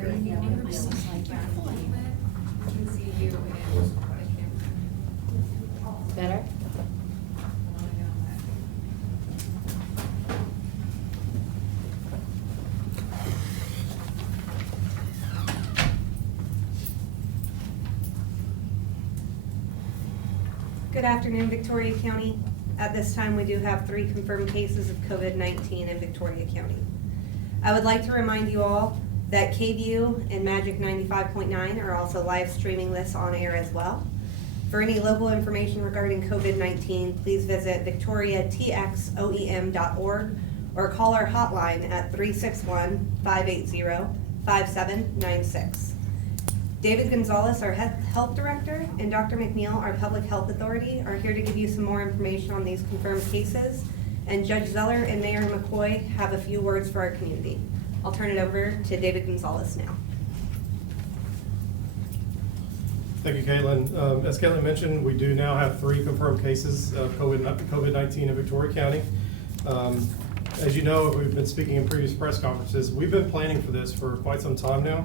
Great. We can see you in the camera. Better? Good afternoon, Victoria County. At this time, we do have 3 confirmed cases of COVID-19 in Victoria County. I would like to remind you all that KVU and Magic 95.9 are also live streaming this on air as well. For any local information regarding COVID-19, please visit victoriatxoem.org or call our hotline at 361-580-5796. David Gonzalez, our Health Director, and Dr. McNeil, our Public Health Authority, are here to give you some more information on these confirmed cases. And Judge Zeller and Mayor McCoy have a few words for our community. I'll turn it over to David Gonzalez now. Thank you, Caitlin. As Caitlin mentioned, we do now have 3 confirmed cases of COVID-19 in Victoria County. As you know, we've been speaking in previous press conferences. We've been planning for this for quite some time now.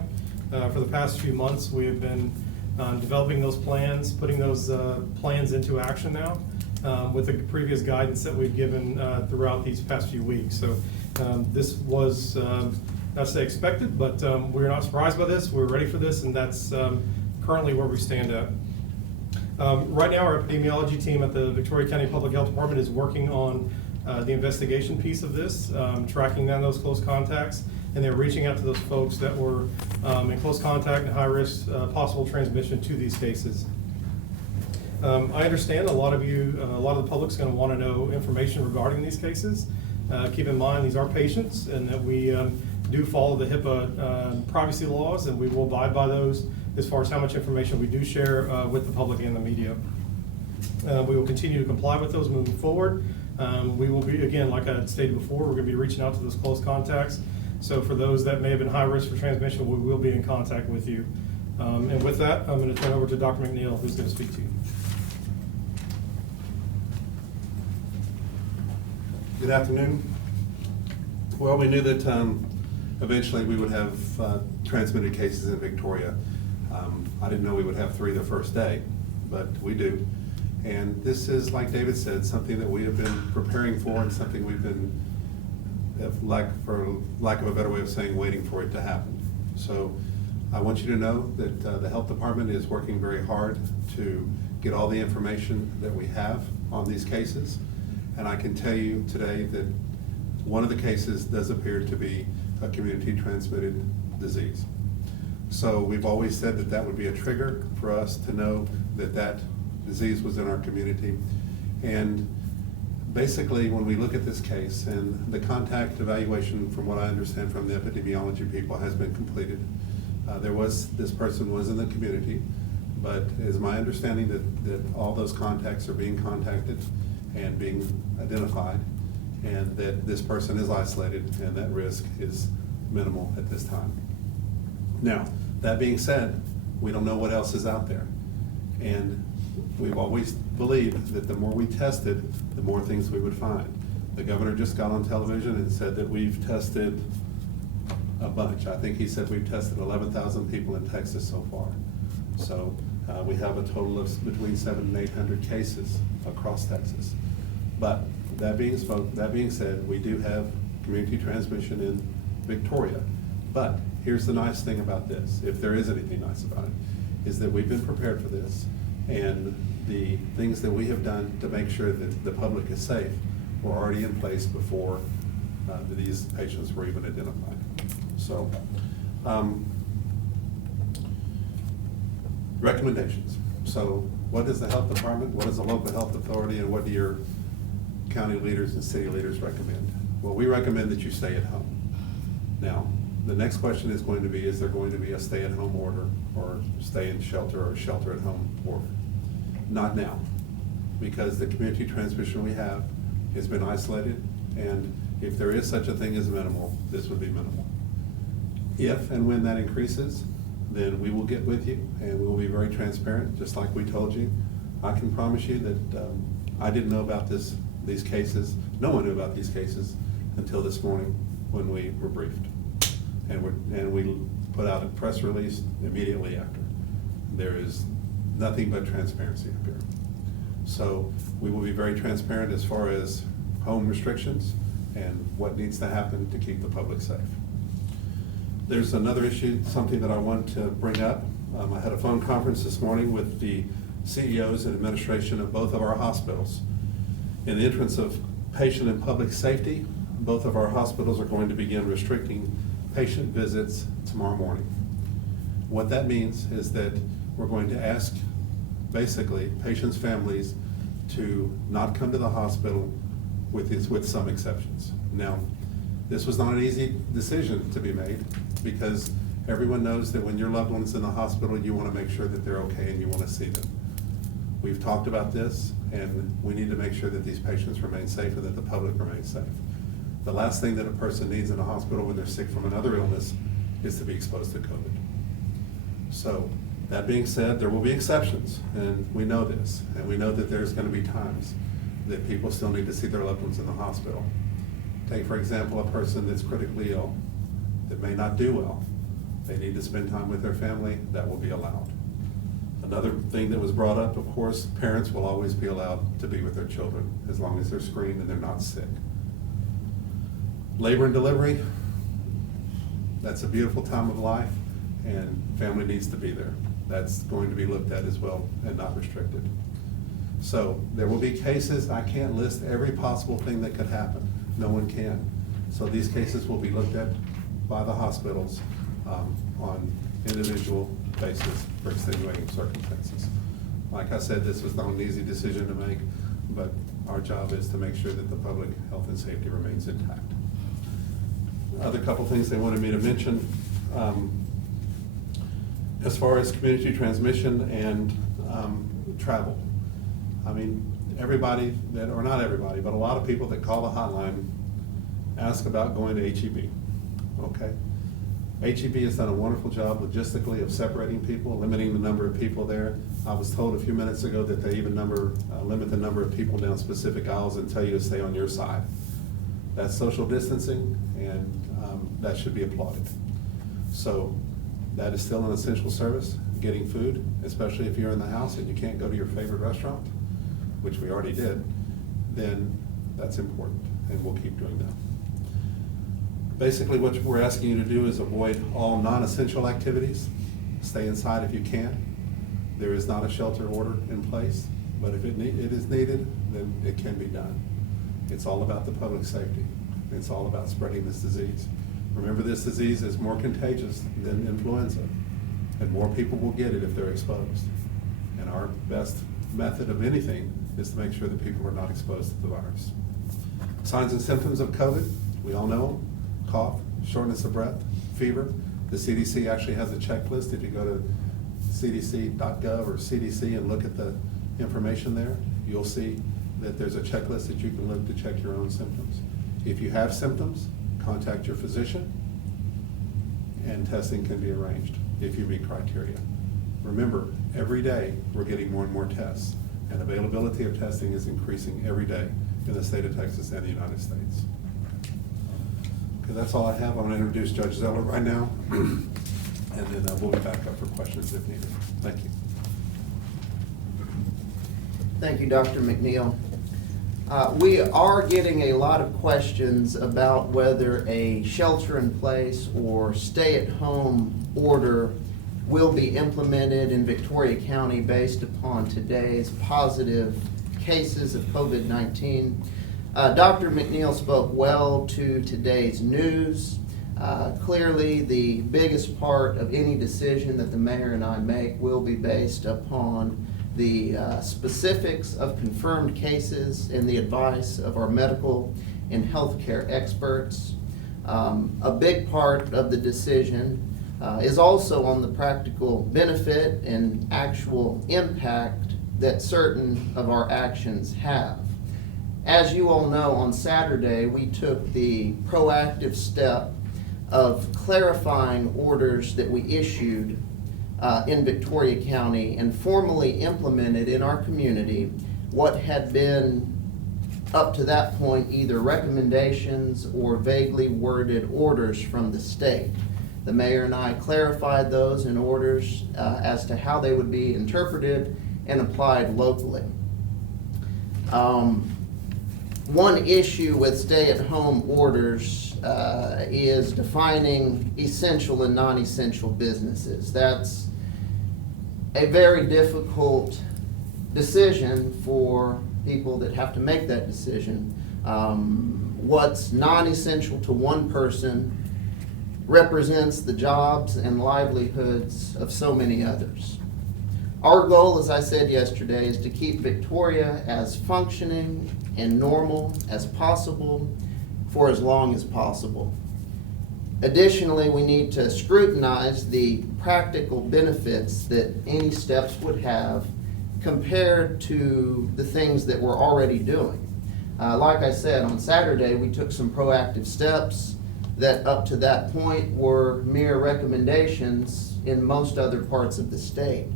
For the past few months, we have been developing those plans, putting those plans into action now with the previous guidance that we've given throughout these past few weeks. So this was not to say expected, but we're not surprised by this. We're ready for this, and that's currently where we stand at. Right now, our epidemiology team at the Victoria County Public Health Department is working on the investigation piece of this, tracking down those close contacts, and they're reaching out to those folks that were in close contact and high risk possible transmission to these cases. I understand a lot of the public's going to want to know information regarding these cases. Keep in mind, these are patients, and that we do follow the HIPAA privacy laws, and we will abide by those as far as how much information we do share with the public and the media. We will continue to comply with those moving forward. We will be, again, like I had stated before, we're going to be reaching out to those close contacts. So for those that may have been high risk for transmission, we will be in contact with you. And with that, I'm going to turn over to Dr. McNeil, who's going to speak to you. Good afternoon. Well, we knew that eventually we would have transmitted cases in Victoria. I didn't know we would have 3 the first day, but we do. And this is, like David said, something that we have been preparing for, and something we've been, for lack of a better way of saying, waiting for it to happen. So I want you to know that the health department is working very hard to get all the information that we have on these cases. And I can tell you today that one of the cases does appear to be a community transmitted disease. So we've always said that that would be a trigger for us to know that that disease was in our community. And basically, when we look at this case, and the contact evaluation, from what I understand from the epidemiology people, has been completed. This person was in the community, but it is my understanding that all those contacts are being contacted and being identified, and that this person is isolated, and that risk is minimal at this time. Now, that being said, we don't know what else is out there. And we've always believed that the more we tested, the more things we would find. The governor just got on television and said that we've tested a bunch. I think he said we've tested 11,000 people in Texas so far. So we have a total of between 700 and 800 cases across Texas. But that being said, we do have community transmission in Victoria. But here's the nice thing about this, if there is anything nice about it, is that we've been prepared for this. And the things that we have done to make sure that the public is safe were already in place before these patients were even identified. So, recommendations. So what does the health department, what does the local health authority, and what do your county leaders and city leaders recommend? Well, we recommend that you stay at home. Now, the next question is going to be, is there going to be a stay-at-home order, or stay in shelter, or shelter-at-home order? Not now, because the community transmission we have has been isolated, and if there is such a thing as minimal, this would be minimal. If and when that increases, then we will get with you, and we will be very transparent, just like we told you. I can promise you that I didn't know about these cases. No one knew about these cases until this morning when we were briefed. And we put out a press release immediately after. There is nothing but transparency up here. So we will be very transparent as far as home restrictions and what needs to happen to keep the public safe. There's another issue, something that I want to bring up. I had a phone conference this morning with the CEOs and administration of both of our hospitals. In the interest of patient and public safety, both of our hospitals are going to begin restricting patient visits tomorrow morning. What that means is that we're going to ask, basically, patients' families to not come to the hospital with some exceptions. Now, this was not an easy decision to be made, because everyone knows that when your loved one's in the hospital, you want to make sure that they're okay and you want to see them. We've talked about this, and we need to make sure that these patients remain safe and that the public remains safe. The last thing that a person needs in a hospital when they're sick from another illness is to be exposed to COVID. So, that being said, there will be exceptions, and we know this, and we know that there's going to be times that people still need to see their loved ones in the hospital. Take, for example, a person that's critically ill, that may not do well. They need to spend time with their family, that will be allowed. Another thing that was brought up, of course, parents will always be allowed to be with their children as long as they're screened and they're not sick. Labor and delivery, that's a beautiful time of life, and family needs to be there. That's going to be looked at as well and not restricted. So there will be cases, I can't list every possible thing that could happen. No one can. So these cases will be looked at by the hospitals on individual basis for extenuating circumstances. Like I said, this was not an easy decision to make, but our job is to make sure that the public health and safety remains intact. Other couple things they wanted me to mention. As far as community transmission and travel. I mean, everybody that, or not everybody, but a lot of people that call the hotline ask about going to HEB, okay? HEB has done a wonderful job logistically of separating people, limiting the number of people there. I was told a few minutes ago that they even limit the number of people down specific aisles and tell you to stay on your side. That's social distancing, and that should be applauded. So that is still an essential service, getting food, especially if you're in the house and you can't go to your favorite restaurant, which we already did, then that's important, and we'll keep doing that. Basically, what we're asking you to do is avoid all non-essential activities. Stay inside if you can. There is not a shelter order in place, but if it is needed, then it can be done. It's all about the public safety. It's all about spreading this disease. Remember, this disease is more contagious than influenza, and more people will get it if they're exposed. And our best method of anything is to make sure that people are not exposed to the virus. Signs and symptoms of COVID, we all know them. Cough, shortness of breath, fever. The CDC actually has a checklist. If you go to cdc.gov or CDC and look at the information there, you'll see that there's a checklist that you can look to check your own symptoms. If you have symptoms, contact your physician, and testing can be arranged if you meet criteria. Remember, every day we're getting more and more tests, and availability of testing is increasing every day in the state of Texas and the United States. Okay, that's all I have. I'm going to introduce Judge Zeller right now, and then we'll be back up for questions if needed. Thank you. Thank you, Dr. McNeil. We are getting a lot of questions about whether a shelter-in-place or stay-at-home order will be implemented in Victoria County based upon today's positive cases of COVID-19. Dr. McNeil spoke well to today's news. Clearly, the biggest part of any decision that the mayor and I make will be based upon the specifics of confirmed cases and the advice of our medical and healthcare experts. A big part of the decision is also on the practical benefit and actual impact that certain of our actions have. As you all know, on Saturday, we took the proactive step of clarifying orders that we issued in Victoria County and formally implemented in our community what had been up to that point either recommendations or vaguely worded orders from the state. The mayor and I clarified those in orders as to how they would be interpreted and applied locally. One issue with stay-at-home orders is defining essential and non-essential businesses. That's a very difficult decision for people that have to make that decision. What's non-essential to one person represents the jobs and livelihoods of so many others. Our goal, as I said yesterday, is to keep Victoria as functioning and normal as possible for as long as possible. Additionally, we need to scrutinize the practical benefits that any steps would have compared to the things that we're already doing. Like I said, on Saturday, we took some proactive steps that up to that point were mere recommendations in most other parts of the state.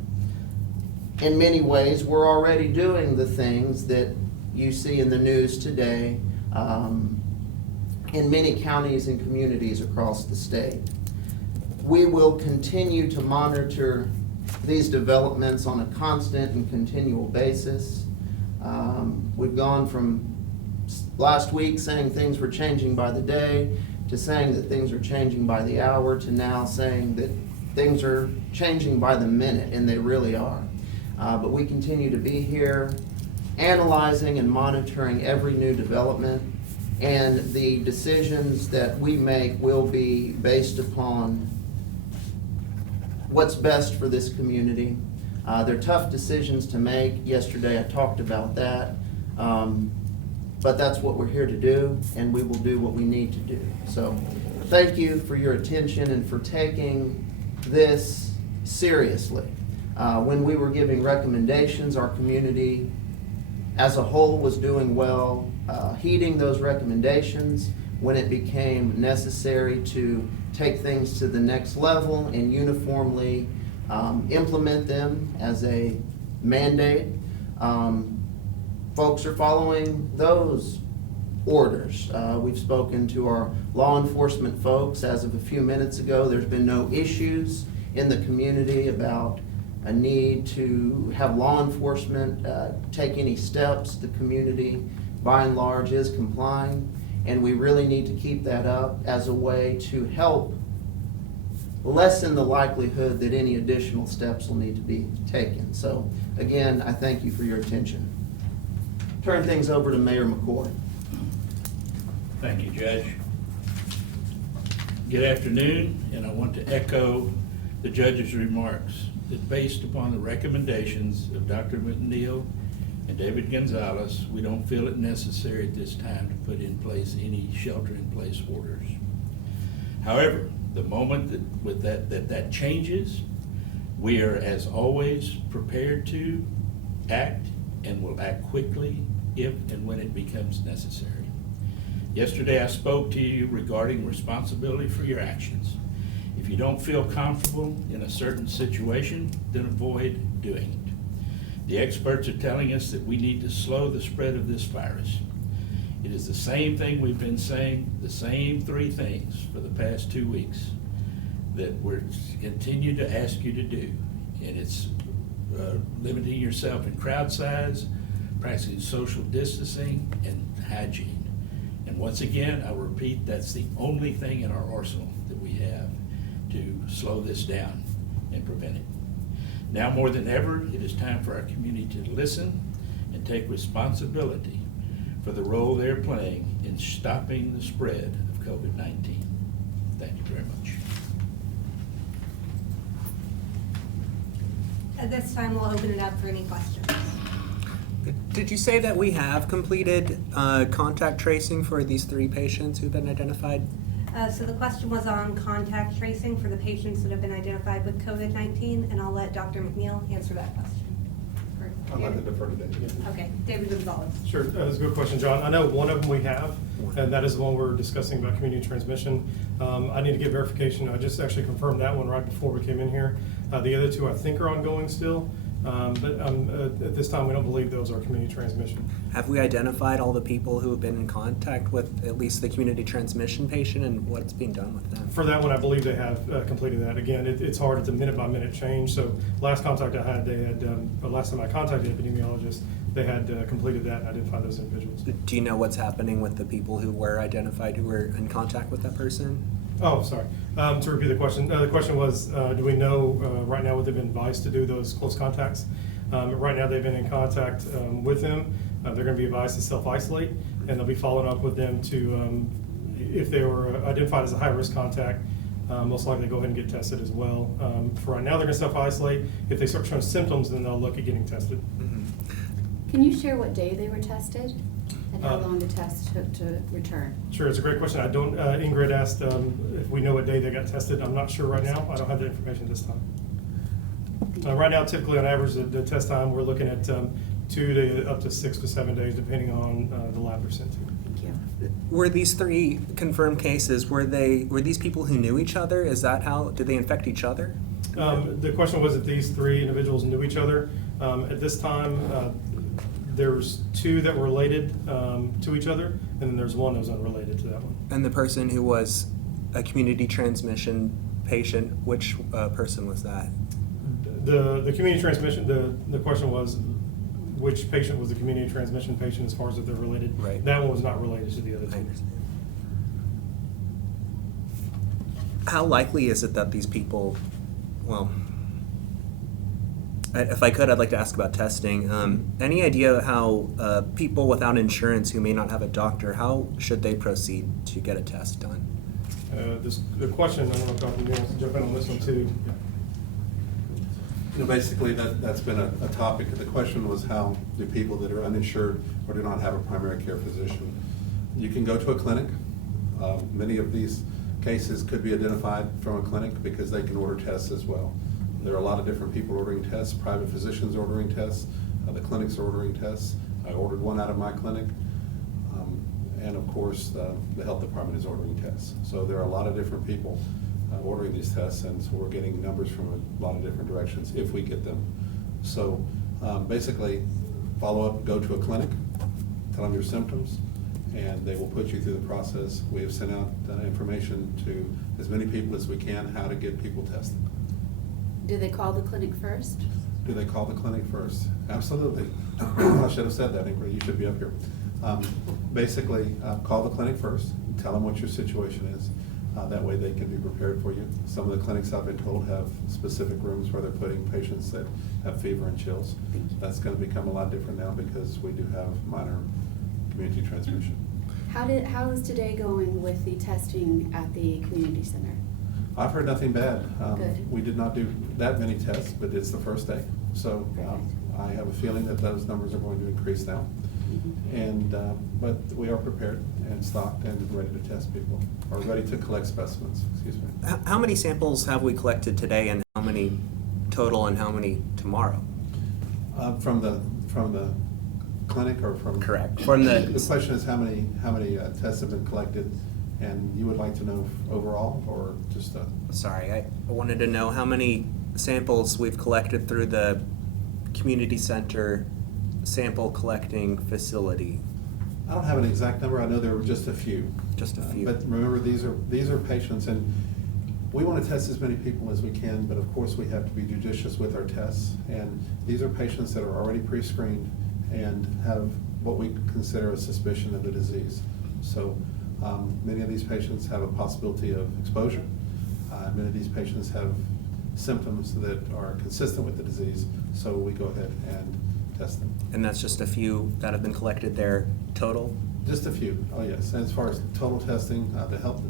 In many ways, we're already doing the things that you see in the news today in many counties and communities across the state. We will continue to monitor these developments on a constant and continual basis. We've gone from last week saying things were changing by the day to saying that things are changing by the hour to now saying that things are changing by the minute, and they really are. But we continue to be here analyzing and monitoring every new development, and the decisions that we make will be based upon what's best for this community. They're tough decisions to make. Yesterday I talked about that. But that's what we're here to do, and we will do what we need to do. So thank you for your attention and for taking this seriously. When we were giving recommendations, our community as a whole was doing well, heeding those recommendations. When it became necessary to take things to the next level and uniformly implement them as a mandate, folks are following those orders. We've spoken to our law enforcement folks as of a few minutes ago. There's been no issues in the community about a need to have law enforcement take any steps. The community, by and large, is complying, and we really need to keep that up as a way to help lessen the likelihood that any additional steps will need to be taken. So again, I thank you for your attention. Turn things over to Mayor McCoy. Thank you, Judge. Good afternoon, and I want to echo the judge's remarks that based upon the recommendations of Dr. McNeil and David Gonzalez, we don't feel it necessary at this time to put in place any shelter-in-place orders. However, the moment that changes, we are, as always, prepared to act and will act quickly if and when it becomes necessary. Yesterday I spoke to you regarding responsibility for your actions. If you don't feel comfortable in a certain situation, then avoid doing it. The experts are telling us that we need to slow the spread of this virus. It is the same thing we've been saying, the same three things for the past 2 weeks that we're continue to ask you to do. And it's limiting yourself in crowd size, practicing social distancing, and hygiene. And once again, I repeat, that's the only thing in our arsenal that we have to slow this down and prevent it. Now more than ever, it is time for our community to listen and take responsibility for the role they're playing in stopping the spread of COVID-19. Thank you very much. At this time, we'll open it up for any questions. Did you say that we have completed contact tracing for these 3 patients who've been identified? So the question was on contact tracing for the patients that have been identified with COVID-19, and I'll let Dr. McNeil answer that question. I'd like to defer to David. Okay, David Gonzalez. Sure, that's a good question, John. I know one of them we have, and that is the one we're discussing about community transmission. I need to get verification. I just actually confirmed that one right before we came in here. The other 2 I think are ongoing still. But at this time, we don't believe those are community transmission. Have we identified all the people who have been in contact with at least the community transmission patient and what's being done with them? For that one, I believe they have completed that. Again, it's hard, it's a minute-by-minute change, so last contact I had, last time I contacted the epidemiologist, they had completed that and identified those individuals. Do you know what's happening with the people who were identified who were in contact with that person? Oh, sorry. To repeat the question was, do we know right now what they've been advised to do, those close contacts? Right now, they've been in contact with them. They're going to be advised to self-isolate, and they'll be following up with them to, if they were identified as a high-risk contact, most likely go ahead and get tested as well. For right now, they're going to self-isolate. If they start showing symptoms, then they'll look at getting tested. Can you share what day they were tested and how long the test took to return? Sure, it's a great question. I don't, Ingrid asked if we know what day they got tested. I'm not sure right now. I don't have that information this time. Right now, typically on average, the test time, we're looking at 2 to up to 6 to 7 days, depending on the lab they're sent to. Thank you. Were these 3 confirmed cases, were these people who knew each other? Is that how, did they infect each other? The question was if these 3 individuals knew each other. At this time, there's 2 that were related to each other, and then there's 1 that was unrelated to that one. And the person who was a community transmission patient, which person was that? The community transmission, the question was which patient was the community transmission patient as far as if they're related. Right. That one was not related to the other I 2. understand. How likely is it that these people, well, if I could, I'd like to ask about testing. Any idea how people without insurance who may not have a doctor, how should they proceed to get a test done? The question, I don't know if Dr. Neal wants to jump in on this one too. You know, basically, that's been a topic. The question was, how do people that are uninsured or do not have a primary care physician? You can go to a clinic. Many of these cases could be identified from a clinic because they can order tests as well. There are a lot of different people ordering tests, private physicians ordering tests, the clinics are ordering tests. I ordered one out of my clinic. And of course, the health department is ordering tests. So there are a lot of different people ordering these tests, and so we're getting numbers from a lot of different directions if we get them. So basically, follow up, go to a clinic, tell them your symptoms, and they will put you through the process. We have sent out information to as many people as we can how to get people tested. Do they call the clinic first? Do they call the clinic first? Absolutely. I should have said that, Ingrid. You should be up here. Basically, call the clinic first, tell them what your situation is. That way they can be prepared for you. Some of the clinics, I've been told, have specific rooms where they're putting patients that have fever and chills. That's going to become a lot different now because we do have minor community transmission. How is today going with the testing at the community center? I've heard nothing bad. Good. We did not do that many tests, but it's the first day. So I have a feeling that those numbers are going to increase now. And but we are prepared and stocked and ready to test people, or ready to collect specimens, excuse me. How many samples have we collected today, and how many total, and how many tomorrow? From the clinic or from? Correct. From the question is how many tests have been collected, and you would like to know overall or just? Sorry, I wanted to know how many samples we've collected through the community center sample collecting facility. I don't have an exact number. I know there were just a few. Just a few. But remember, these are patients, and we want to test as many people as we can, but of course we have to be judicious with our tests. And these are patients that are already pre-screened and have what we consider a suspicion of the disease. So many of these patients have a possibility of exposure. Many of these patients have symptoms that are consistent with the disease, so we go ahead and test them. And that's just a few that have been collected there total? Just a few, oh yes. And as far as total testing, the health,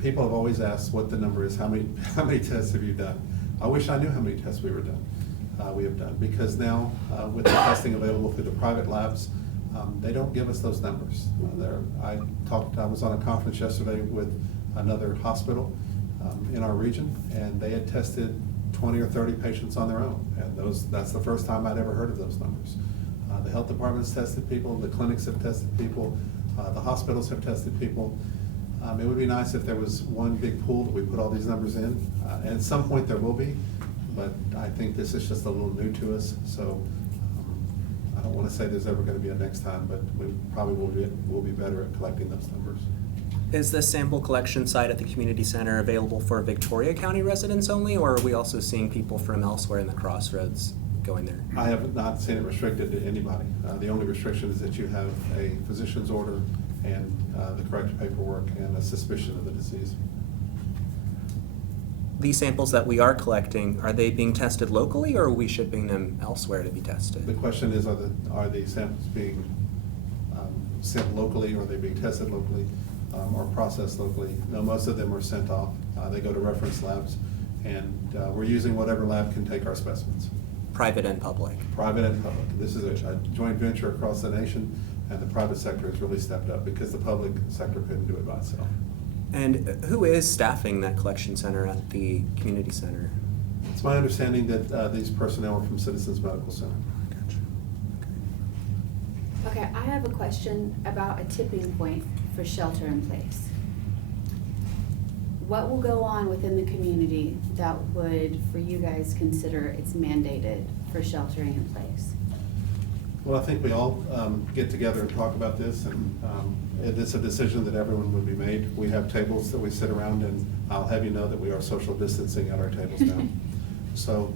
people have always asked what the number is, how many tests have you done? I wish I knew how many tests we have done, because now with the testing available through the private labs, they don't give us those numbers. I was on a conference yesterday with another hospital in our region, and they had tested 20 or 30 patients on their own, and that's the first time I'd ever heard of those numbers. The health department's tested people, the clinics have tested people, the hospitals have tested people. It would be nice if there was one big pool that we put all these numbers in, and at some point there will be, but I think this is just a little new to us, so I don't want to say there's ever going to be a next time, but we probably will be better at collecting those numbers. Is the sample collection site at the community center available for Victoria County residents only, or are we also seeing people from elsewhere in the crossroads going there? I have not seen it restricted to anybody. The only restriction is that you have a physician's order and the correct paperwork and a suspicion of the disease. These samples that we are collecting, are they being tested locally, or are we shipping them elsewhere to be tested? The question is, are the samples being sent locally, or are they being tested locally, or processed locally? No, most of them are sent off. They go to reference labs, and we're using whatever lab can take our specimens. Private and public? Private and public. This is a joint venture across the nation, and the private sector has really stepped up because the public sector couldn't do it by itself. And who is staffing that collection center at the community center? It's my understanding that these personnel are from Citizens Medical Center. Gotcha. Okay, I have a question about a tipping point for shelter in place. What will go on within the community that would, for you guys, consider it's mandated for sheltering in place? Well, I think we all get together and talk about this, and it's a decision that everyone would be made. We have tables that we sit around, and I'll have you know that we are social distancing at our tables now. So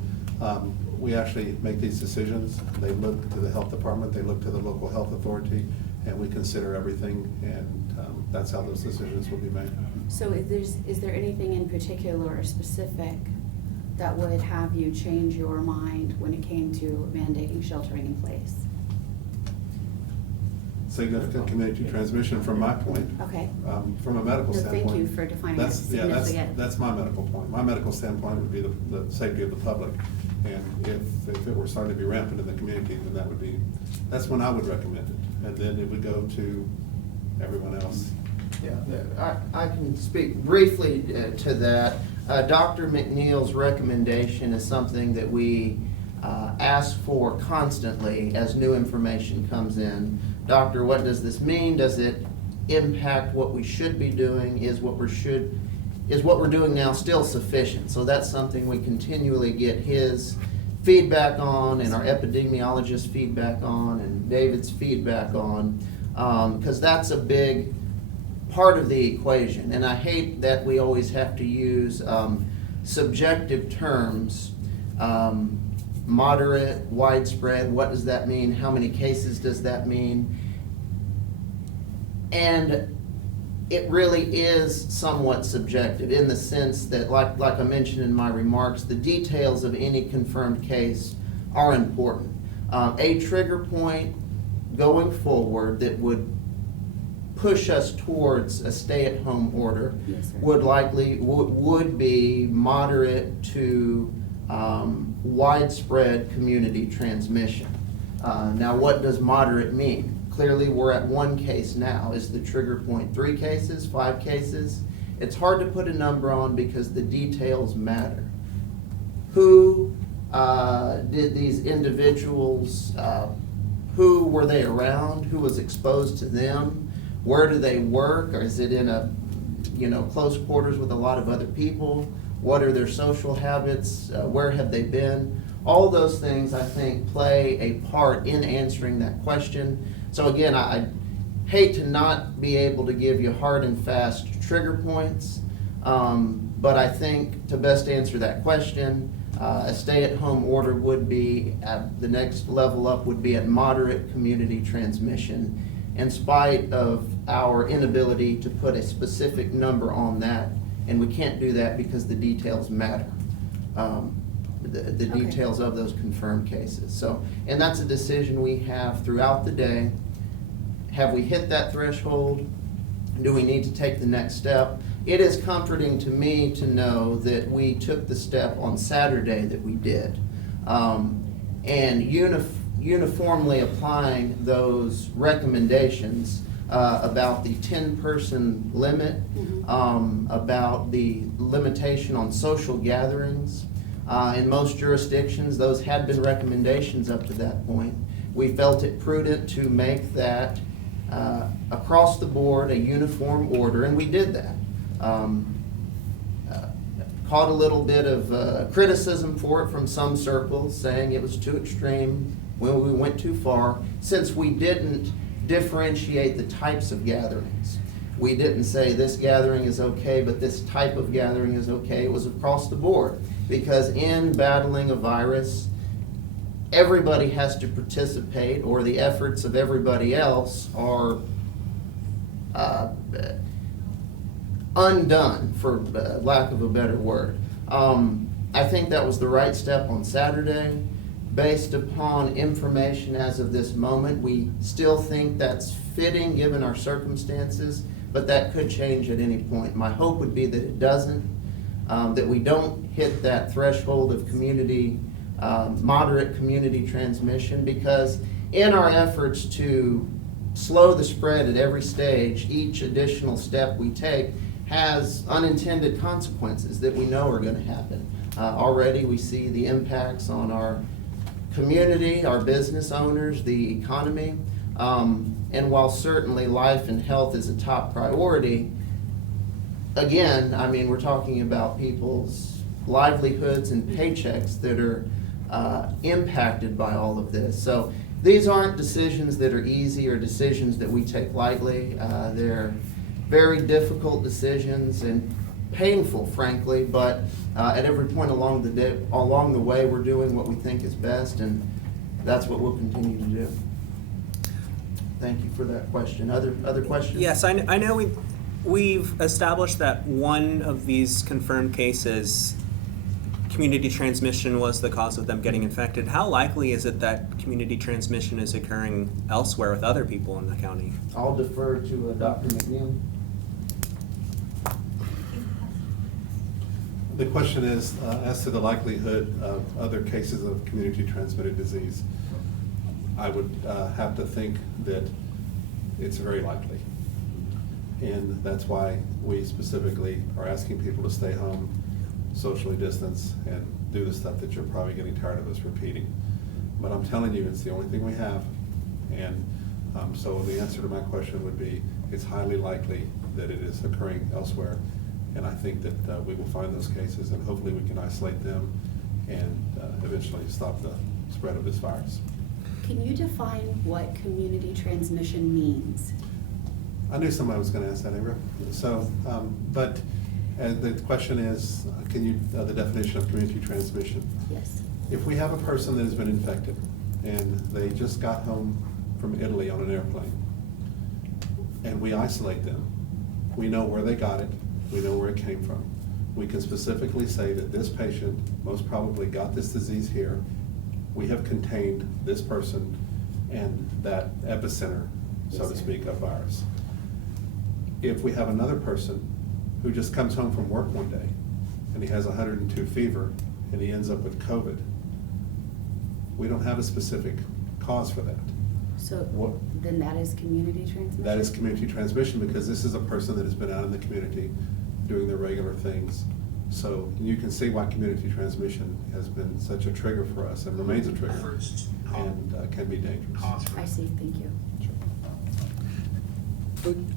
we actually make these decisions. They look to the health department, they look to the local health authority, and we consider everything, and that's how those decisions will be made. So is there anything in particular or specific that would have you change your mind when it came to mandating sheltering in place? Significant community transmission from my point. Okay. From a medical No, standpoint. thank you for defining that That's that's my medical point. My medical standpoint would be the safety of the public. And if it were starting to be rampant in the community, then that's when I would recommend it. And then it would go to everyone else. Yeah, I can speak briefly to that. Dr. McNeil's recommendation is something that we ask for constantly as new information comes in. Doctor, what does this mean? Does it impact what we should be doing? Is what we're doing now still sufficient? So that's something we continually get his feedback on, and our epidemiologist feedback on, and David's feedback on, because that's a big part of the equation. And I hate that we always have to use subjective terms. Moderate, widespread, what does that mean? How many cases does that mean? And it really is somewhat subjective in the sense that, like I mentioned in my remarks, the details of any confirmed case are important. A trigger point going forward that would push us towards a stay-at-home order Yes, sir. would be moderate to widespread community transmission. Now, what does moderate mean? Clearly, we're at one case now. Is the trigger point 3 cases, 5 cases? It's hard to put a number on because the details matter. Who did these individuals, who were they around? Who was exposed to them? Where do they work? Or is it in a, close quarters with a lot of other people? What are their social habits? Where have they been? All those things, I think, play a part in answering that question. So again, I hate to not be able to give you hard and fast trigger points, but I think to best answer that question, a stay-at-home order would be, the next level up would be at moderate community transmission, in spite of our inability to put a specific number on that. And we can't do that because the details matter, the details of those confirmed cases. So, and that's a decision we have throughout the day. Have we hit that threshold? Do we need to take the next step? It is comforting to me to know that we took the step on Saturday that we did. And uniformly applying those recommendations about the 10-person limit, about the limitation on social gatherings. In most jurisdictions, those had been recommendations up to that point. We felt it prudent to make that across the board a uniform order, and we did that. caught a little bit of criticism for it from some circles, saying it was too extreme, when we went too far, since we didn't differentiate the types of gatherings. We didn't say this gathering is okay, but this type of gathering is okay. It was across the board, because in battling a virus, everybody has to participate, or the efforts of everybody else are undone, for lack of a better word. I think that was the right step on Saturday. Based upon information as of this moment, we still think that's fitting given our circumstances, but that could change at any point. My hope would be that it doesn't, that we don't hit that threshold of moderate community transmission, because in our efforts to slow the spread at every stage, each additional step we take has unintended consequences that we know are going to happen. Already we see the impacts on our community, our business owners, the economy. And while certainly life and health is a top priority, again, I mean, we're talking about people's livelihoods and paychecks that are impacted by all of this. So these aren't decisions that are easy or decisions that we take lightly. They're very difficult decisions and painful, frankly, but at every point along the way, we're doing what we think is best, and that's what we'll continue to do. Thank you for that question. Other questions? Yes, I know we've established that one of these confirmed cases, community transmission was the cause of them getting infected. How likely is it that community transmission is occurring elsewhere with other people in the county? I'll defer to Dr. McNeil. The question is, as to the likelihood of other cases of community transmitted disease. I would have to think that it's very likely. And that's why we specifically are asking people to stay home, socially distance, and do the stuff that you're probably getting tired of us repeating. But I'm telling you, it's the only thing we have. And so the answer to my question would be, it's highly likely that it is occurring elsewhere. And I think that we will find those cases, and hopefully we can isolate them and eventually stop the spread of this virus. Can you define what community transmission means? I knew somebody was going to ask that, Amber. So, but the question is, the definition of community transmission. Yes. If we have a person that has been infected and they just got home from Italy on an airplane, and we isolate them, we know where they got it, we know where it came from. We can specifically say that this patient most probably got this disease here. We have contained this person and that epicenter, so to speak, of virus. If we have another person who just comes home from work one day and he has 102 fever and he ends up with COVID, we don't have a specific cause for that. So then that is community transmission? That is community transmission, because this is a person that has been out in the community doing their regular things. So you can see why community transmission has been such a trigger for us and remains a trigger and can be dangerous. I see, thank you.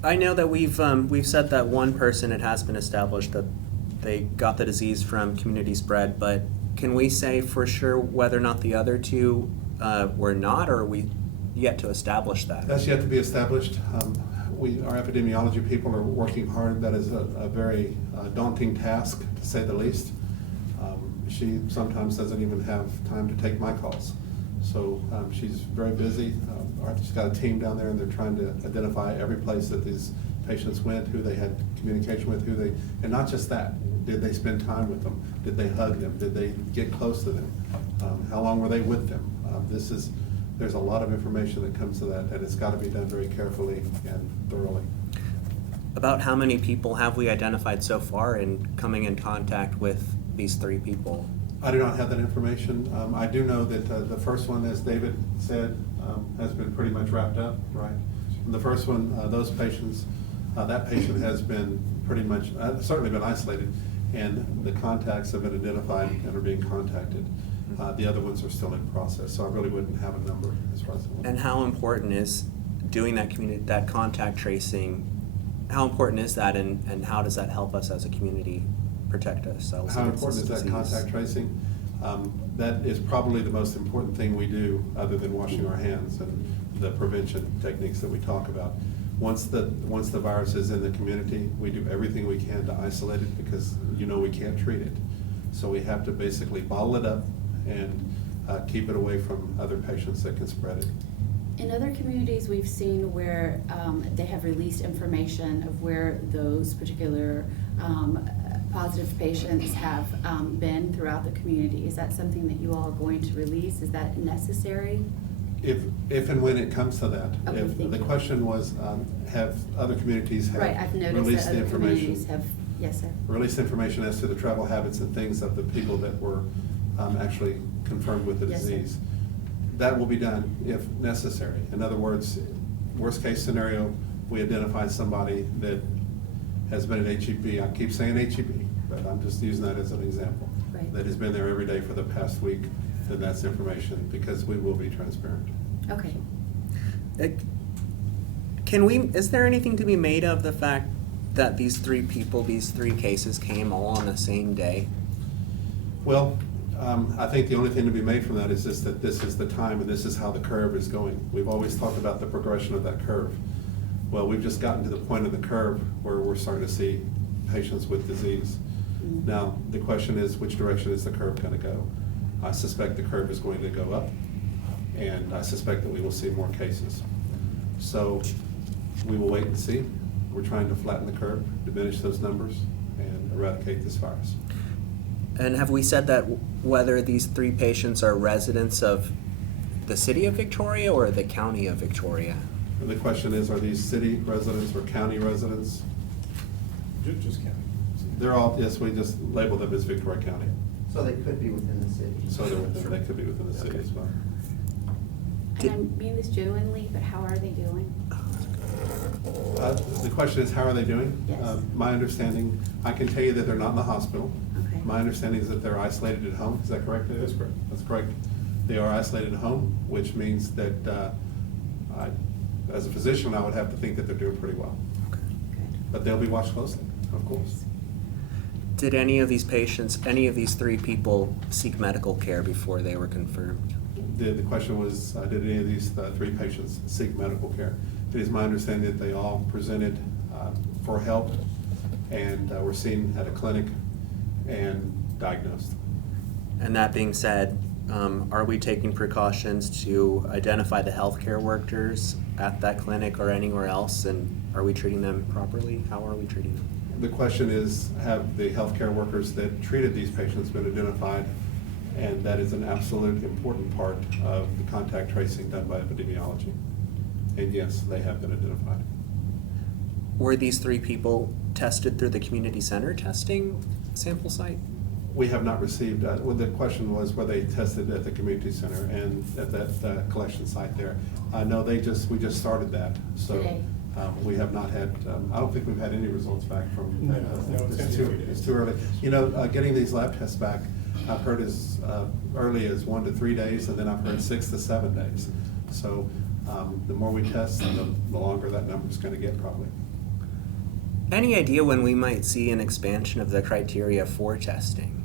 I know that we've said that one person, it has been established that they got the disease from community spread, but can we say for sure whether or not the other two were not, or are we yet to establish that? That's yet to be established. Our epidemiology people are working hard. That is a very daunting task, to say the least. She sometimes doesn't even have time to take my calls. So she's very busy. She's got a team down there, and they're trying to identify every place that these patients went, who they had communication with, and not just that. Did they spend time with them? Did they hug them? Did they get close to them? How long were they with them? There's a lot of information that comes to that, and it's got to be done very carefully and thoroughly. About how many people have we identified so far in coming in contact with these 3 people? I do not have that information. I do know that the first one, as David said, has been pretty much wrapped up, right? And the first one, those patients, that patient has been pretty much, certainly been isolated, and the contacts have been identified and are being contacted. The other ones are still in process, so I really wouldn't have a number as far as. And how important is doing that contact tracing? How important is that, and how does that help us as a community protect ourselves How against important this is that disease. contact tracing? That is probably the most important thing we do, other than washing our hands and the prevention techniques that we talk about. Once the virus is in the community, we do everything we can to isolate it, because we can't treat it. So we have to basically bottle it up and keep it away from other patients that can spread it. In other communities, we've seen where they have released information of where those particular positive patients have been throughout the community. Is that something that you all are going to release? Is that necessary? If and when it comes to that. Okay, If thank the you. question was, have other communities Right, I've have noticed released that the other communities information? have, yes, sir. Released information as to the travel habits and things of the people that were actually confirmed with the Yes, sir. disease. That will be done if necessary. In other words, worst case scenario, we identify somebody that has been at HEB. I keep saying HEB, but I'm just using that as an example. Right. That has been there every day for the past week, then that's information, because we will be transparent. Okay. Is there anything to be made of the fact that these three cases came all on the same day? Well, I think the only thing to be made from that is just that this is the time and this is how the curve is going. We've always talked about the progression of that curve. Well, we've just gotten to the point of the curve where we're starting to see patients with disease. Now, the question is, which direction is the curve going to go? I suspect the curve is going to go up, and I suspect that we will see more cases. So we will wait and see. We're trying to flatten the curve, diminish those numbers, and eradicate this virus. And have we said that whether these three patients are residents of the city of Victoria or the county of Victoria? And the question is, are these city residents or county residents? Just county. They're all, yes, we just label them as Victoria County. So they could be within the city. So they could be within the city as well. And I mean this genuinely, but how are they doing? The question is, how are they doing? Yes. My understanding, I can tell you that they're not in the hospital. Okay. My understanding is that they're isolated at home. Is that correct, David? That's correct. That's correct. They are isolated at home, which means that as a physician, I would have to think that they're doing pretty well. Good. But they'll be watched closely, of course. Did any of these patients, any of these three people seek medical care before they were confirmed? The question was, did any of these three patients seek medical care? It is my understanding that they all presented for help and were seen at a clinic and diagnosed. And that being said, are we taking precautions to identify the healthcare workers at that clinic or anywhere else? And are we treating them properly? How are we treating them? The question is, have the healthcare workers that treated these patients been identified? And that is an absolute important part of the contact tracing done by epidemiology. And yes, they have been identified. Were these three people tested through the community center testing sample site? We have not received, well, the question was, were they tested at the community center and at that collection site there? No, we just started that. So Today. we have not had, I don't think we've had any results back from. No, it's gonna be a few days. It's too early. Getting these lab tests back, I've heard as early as 1 to 3 days, and then I've heard 6 to 7 days. So the more we test, the longer that number's gonna get probably. Any idea when we might see an expansion of the criteria for testing?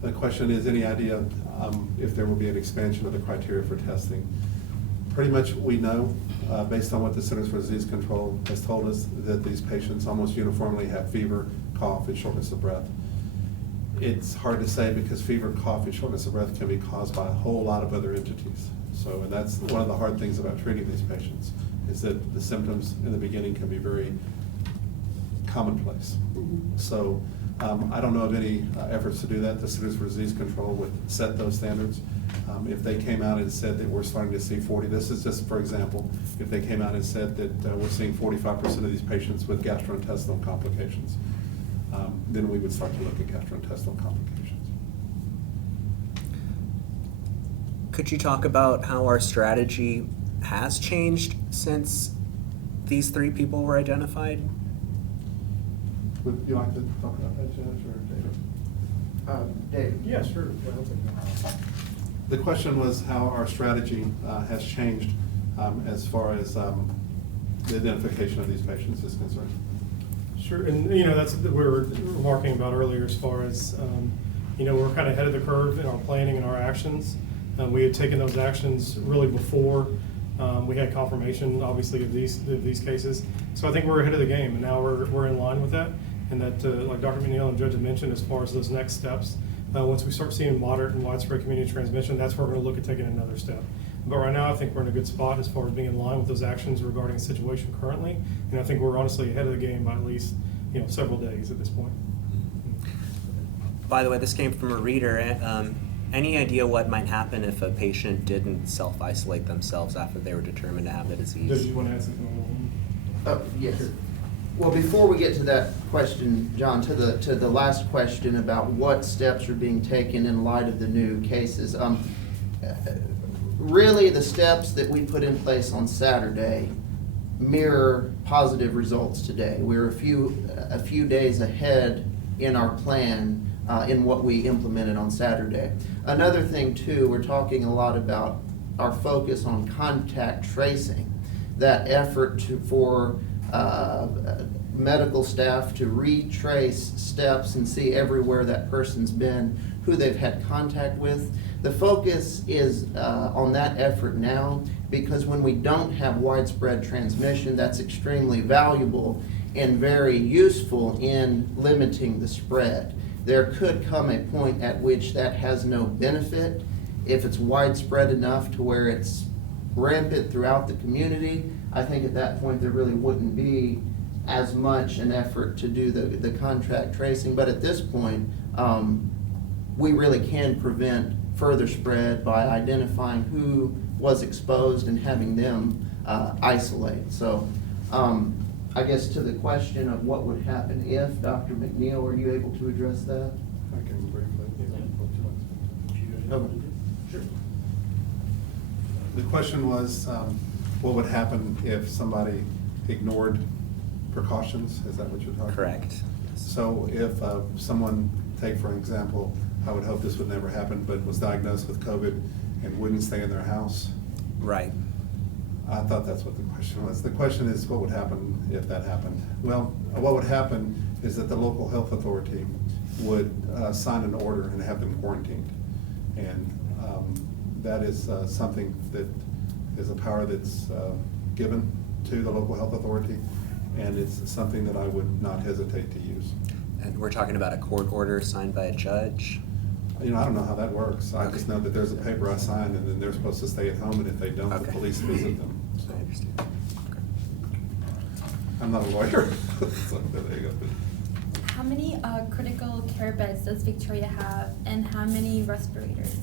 The question is, any idea if there will be an expansion of the criteria for testing? Pretty much we know, based on what the Centers for Disease Control has told us, that these patients almost uniformly have fever, cough, and shortness of breath. It's hard to say because fever, cough, and shortness of breath can be caused by a whole lot of other entities. So and that's one of the hard things about treating these patients, is that the symptoms in the beginning can be very commonplace. So I don't know of any efforts to do that. The Centers for Disease Control would set those standards. If they came out and said that we're starting to see 40, this is just for example, if they came out and said that we're seeing 45% of these patients with gastrointestinal complications, then we would start to look at gastrointestinal complications. Could you talk about how our strategy has changed since these three people were identified? Would you like to talk about that, Judge, or David? Dave? Yeah, sure. Yeah, I'll take that. The question was how our strategy has changed as far as the identification of these patients is concerned. Sure, and that's what we were remarking about earlier as far as, we're kind of ahead of the curve in our planning and our actions. We had taken those actions really before we had confirmation, obviously, of these cases. So I think we're ahead of the game, and now we're in line with that. And that, like Dr. McNeil and Judge had mentioned, as far as those next steps, once we start seeing moderate and widespread community transmission, that's where we're going to look at taking another step. But right now, I think we're in a good spot as far as being in line with those actions regarding the situation currently. And I think we're honestly ahead of the game by at least, several days at this point. By the way, this came from a reader. Any idea what might happen if a patient didn't self-isolate themselves after they were determined to have the disease? Does you want to add something? Yes. Well, before we get to that question, John, to the last question about what steps are being taken in light of the new cases, really the steps that we put in place on Saturday mirror positive results today. We're a few days ahead in our plan in what we implemented on Saturday. Another thing too, we're talking a lot about our focus on contact tracing, that effort for medical staff to retrace steps and see everywhere that person's been, who they've had contact with. The focus is on that effort now, because when we don't have widespread transmission, that's extremely valuable and very useful in limiting the spread. There could come a point at which that has no benefit. If it's widespread enough to where it's rampant throughout the community, I think at that point there really wouldn't be as much an effort to do the contact tracing. But at this point, we really can prevent further spread by identifying who was exposed and having them isolate. So I guess to the question of what would happen if, Dr. McNeil, are you able to address that? I can briefly. Sure. The question was, what would happen if somebody ignored precautions? Is that what you're talking about? Correct. So if someone, take for example, I would hope this would never happen, but was diagnosed with COVID and wouldn't stay in their house? Right. I thought that's what the question was. The question is, what would happen if that happened? Well, what would happen is that the local health authority would sign an order and have them quarantined. And that is something that is a power that's given to the local health authority, and it's something that I would not hesitate to use. And we're talking about a court order signed by a judge? I don't know how that works. I just know that there's a paper I sign, and then they're supposed to stay at home, and if they don't, the Okay. police visit them. So I understand. I'm not a lawyer. So there you go. How many critical care beds does Victoria have, and how many respirators?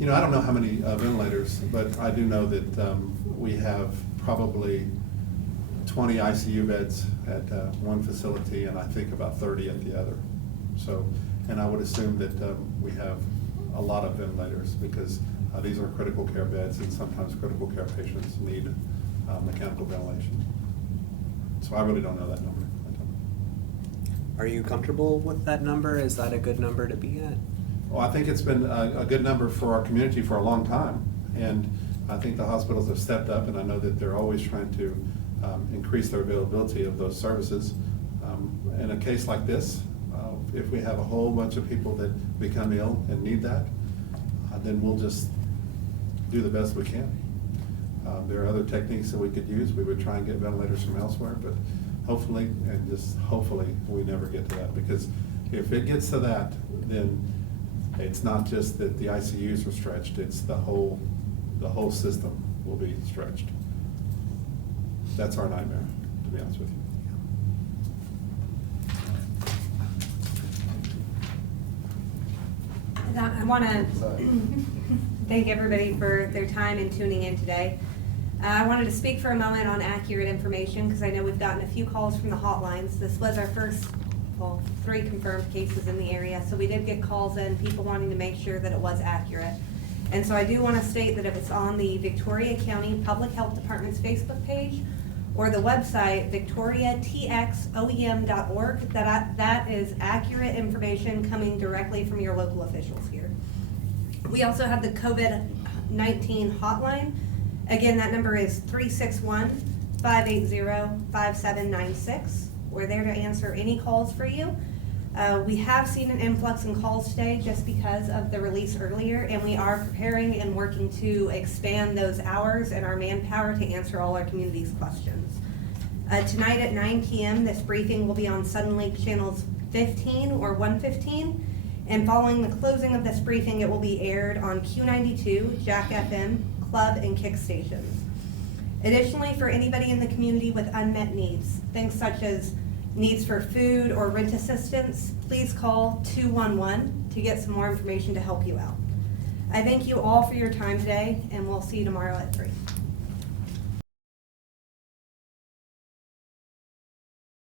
I don't know how many ventilators, but I do know that we have probably 20 ICU beds at one facility, and I think about 30 at the other. So, and I would assume that we have a lot of ventilators, because these are critical care beds, and sometimes critical care patients need mechanical ventilation. So I really don't know that number. I don't. Are you comfortable with that number? Is that a good number to be at? Well, I think it's been a good number for our community for a long time, and I think the hospitals have stepped up, and I know that they're always trying to increase their availability of those services. In a case like this, if we have a whole bunch of people that become ill and need that, then we'll just do the best we can. There are other techniques that we could use. We would try and get ventilators from elsewhere, but hopefully, and just hopefully, we never get to that, because if it gets to that, then it's not just that the ICUs are stretched, it's the whole system will be stretched. That's our nightmare, to be honest with you. I want to thank everybody for their time and tuning in today. I wanted to speak for a moment on accurate information, because I know we've gotten a few calls from the hotlines. This was our first, 3 confirmed cases in the area, so we did get calls in, people wanting to make sure that it was accurate. And so I do want to state that if it's on the Victoria County Public Health Department's Facebook page or the website victoriatxoem.org, that is accurate information coming directly from your local officials here. We also have the COVID-19 hotline. Again, that number is 361-580-5796. We're there to answer any calls for you. We have seen an influx in calls today just because of the release earlier, and we are preparing and working to expand those hours and our manpower to answer all our community's questions. Tonight at 9 p.m., this briefing will be on Suddenlink channels 15 or 115, and following the closing of this briefing, it will be aired on Q92, Jack FM, Club, and Kick stations. Additionally, for anybody in the community with unmet needs, things such as needs for food or rent assistance, please call 211 to get some more information to help you out. I thank you all for your time today, and we'll see you tomorrow at 3.